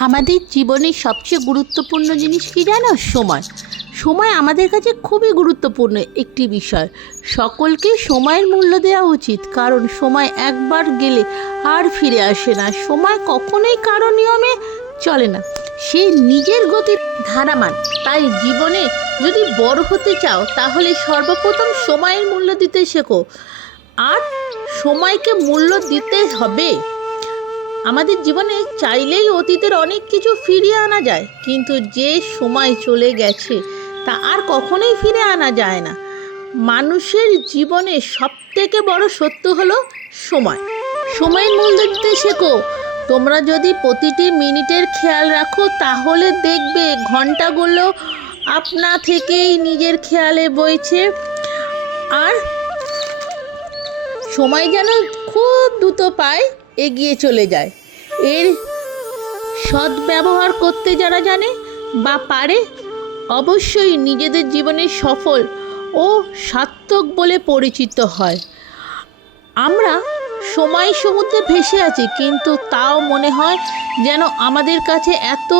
আমাদের জীবনের সবচেয়ে গুরুত্বপূর্ণ জিনিস কি জানো? সময়। সময় আমাদের কাছে খুবই গুরুত্বপূর্ণ একটি বিষয়। সকলকে সময়ের মূল্য দেওয়া উচিত, কারণ সময় একবার গেলে আর ফিরে আসে না। সময় কখনোই কারও নিয়মে চলে না। সে নিজের গতির ধারামান। তাই জীবনে যদি বড় হতে চাও, তাহলে সর্বপ্রথম সময়ের মূল্য দিতে শেখো। আর সময়কে মূল্য দিতে হবে। আমাদের জীবনে চাইলেই অতীতের অনেক কিছু ফিরিয়ে আনা যায়, কিন্তু যে সময় চলে গেছে, তা আর কখনোই ফিরে আনা যায় না। মানুষের জীবনে সব থেকে বড় সত্য হলো সময়। সময়ের মূল্য দিতে শেখো, তোমরা যদি প্রতিটি মিনিটের খেয়াল রাখো, তাহলে দেখবে ঘন্টাগুলো আপনা থেকেই নিজের খেয়ালে বইছে। আর সময় যেন খুব দ্রুত পায় এগিয়ে চলে যায়। এর সদ্ব্যবহার করতে যারা জানে বা পারে, অবশ্যই নিজেদের জীবনে সফল ও সার্থক বলে পরিচিত হয়। আমরা সময় সমুদ্রে ভেসে আছি, কিন্তু তাও মনে হয় যেন আমাদের কাছে এত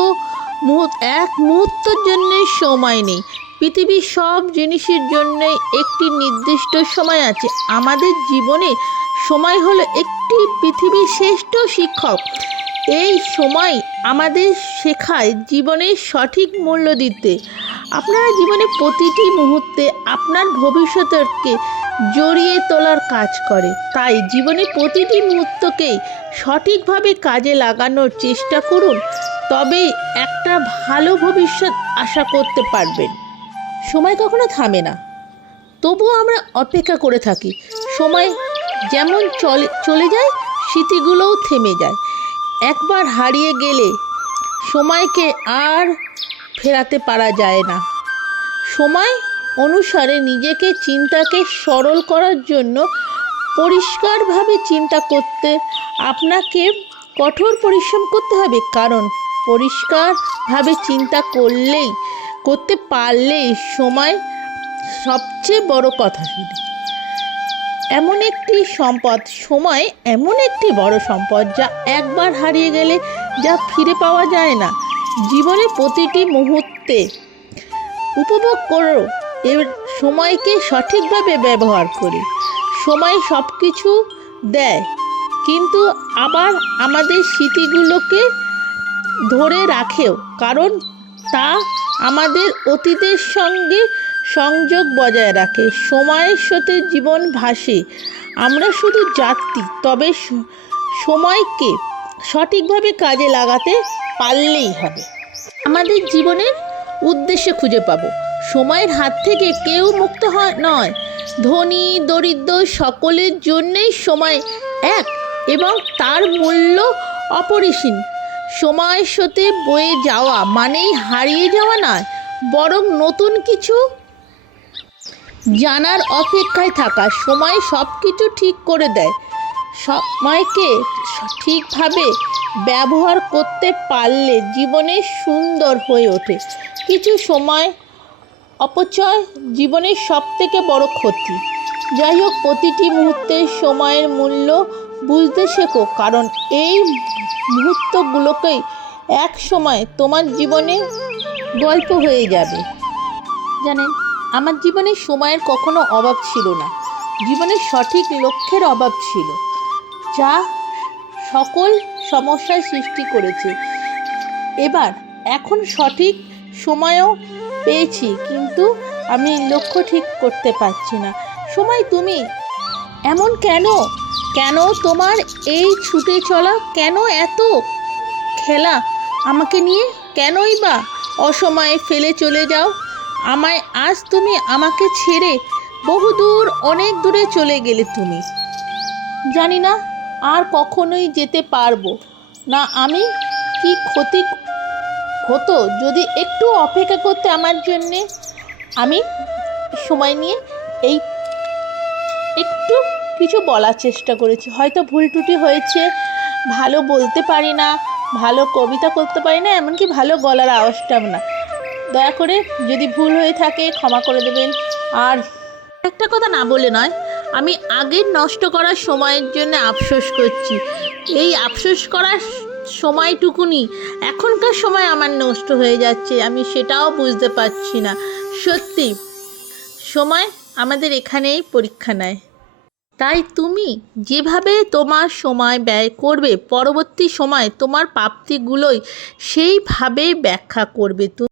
মুহূর্ত, এক মুহূর্তের জন্যে সময় নেই। পৃথিবীর সব জিনিসের জন্য একটি নির্দিষ্ট সময় আছে। আমাদের জীবনে সময় হলো একটি পৃথিবীর শ্রেষ্ঠ শিক্ষক। এই সময় আমাদের শেখায় জীবনের সঠিক মূল্য দিতে। আপনারা জীবনে প্রতিটি মুহূর্তে আপনার ভবিষ্যতকে জড়িয়ে তোলার কাজ করে। তাই জীবনে প্রতিটি মুহূর্তকেই সঠিকভাবে কাজে লাগানোর চেষ্টা করুন, তবেই একটা ভালো ভবিষ্যৎ আশা করতে পারবেন। সময় কখনো থামে না। তবুও আমরা অপেক্ষা করে থাকি। সময় যেমন চলে চলে যায়, স্মৃতিগুলোও থেমে যায়। একবার হারিয়ে গেলে সময়কে আর ফেরাতে পারা যায় না। সময় অনুসারে নিজেকে চিন্তাকে সরল করার জন্য পরিষ্কারভাবে চিন্তা করতে আপনাকে কঠোর পরিশ্রম করতে হবে। কারণ পরিষ্কারভাবে চিন্তা করলেই, করতে পারলেই সময় সবচেয়ে বড় কথা। শুধু এমন একটি সম্পদ, সময় এমন একটি বড় সম্পদ যা একবার হারিয়ে গেলে যা ফিরে পাওয়া যায় না। জীবনে প্রতিটি মুহূর্তে উপভোগ করো, এর সময়কে সঠিকভাবে ব্যবহার করে। সময় সব কিছু দেয়, কিন্তু আবার আমাদের স্মৃতিগুলোকে ধরে রাখেও, কারণ তা আমাদের অতীতের সঙ্গে সংযোগ বজায় রাখে। সময়ের সাথে জীবন ভাসে। আমরা শুধু যাত্রী, তবে সময়কে সঠিকভাবে কাজে লাগাতে পারলেই হবে। আমাদের জীবনের উদ্দেশ্য খুঁজে পাবো। সময়ের হাত থেকে কেউ মুক্ত হয় নয়। ধনী, দরিদ্র সকলের জন্যেই সময় এক এবং তার মূল্য অপরিসীম। সময়ের সাথে বয়ে যাওয়া মানেই হারিয়ে যাওয়া নয়, বরং নতুন কিছু জানার অপেক্ষায় থাকা। সময় সব কিছু ঠিক করে দেয়। সময়কে ঠিকভাবে ব্যবহার করতে পারলে জীবনে সুন্দর হয়ে ওঠে। কিছু সময় অপচয় জীবনের সব থেকে বড় ক্ষতি। যাই হোক, প্রতিটি মুহূর্তে সময়ের মূল্য বুঝতে শেখো, কারণ এই মুহূর্তগুলোকেই এক সময় তোমার জীবনে গল্প হয়ে যাবে। জানেন আমার জীবনে সময়ের কখনো অভাব ছিল না। জীবনের সঠিক লক্ষ্যের অভাব ছিল। যা সকল সমস্যার সৃষ্টি করেছে। এবার এখন সঠিক সময়ও পেয়েছি, কিন্তু আমি লক্ষ্য ঠিক করতে পারছি না। সময় তুমি এমন কেন? কেন তোমার এই ছুটে চলা? কেন এত খেলা? আমাকে নিয়ে কেনই বা অসময়ে ফেলে চলে যাও? আমায় আজ তুমি আমাকে ছেড়ে বহুদূর, অনেক দূরে চলে গেলে তুমি। জানি না আর কখনোই যেতে পারব। না আমি কি ক্ষতি হতো যদি একটু অপেক্ষা করতে আমার জন্যে? আমি সময় নিয়ে এই একটু কিছু বলার চেষ্টা করেছি। হয়তো ভুল ত্রুটি হয়েছে, ভালো বলতে পারি না, ভালো কবিতা করতে পারি না, এমনকি ভালো গলার আওয়াজটাও না। দয়া করে যদি ভুল হয়ে থাকে ক্ষমা করে দেবেন। আর একটা কথা না বলে নয়, আমি আগের নষ্ট করার সময়ের জন্য আফসোস করছি। এই আফসোস করার সময়টুকুনি এখনকার সময় আমার নষ্ট হয়ে যাচ্ছে, আমি সেটাও বুঝতে পারছি না। সত্যি, সময় আমাদের এখানেই পরীক্ষা নেয়। তাই তুমি যেভাবে তোমার সময় ব্যয় করবে, পরবর্তী সময় তোমার প্রাপ্তিগুলোই সেইভাবেই ব্যাখ্যা করবে। তুমি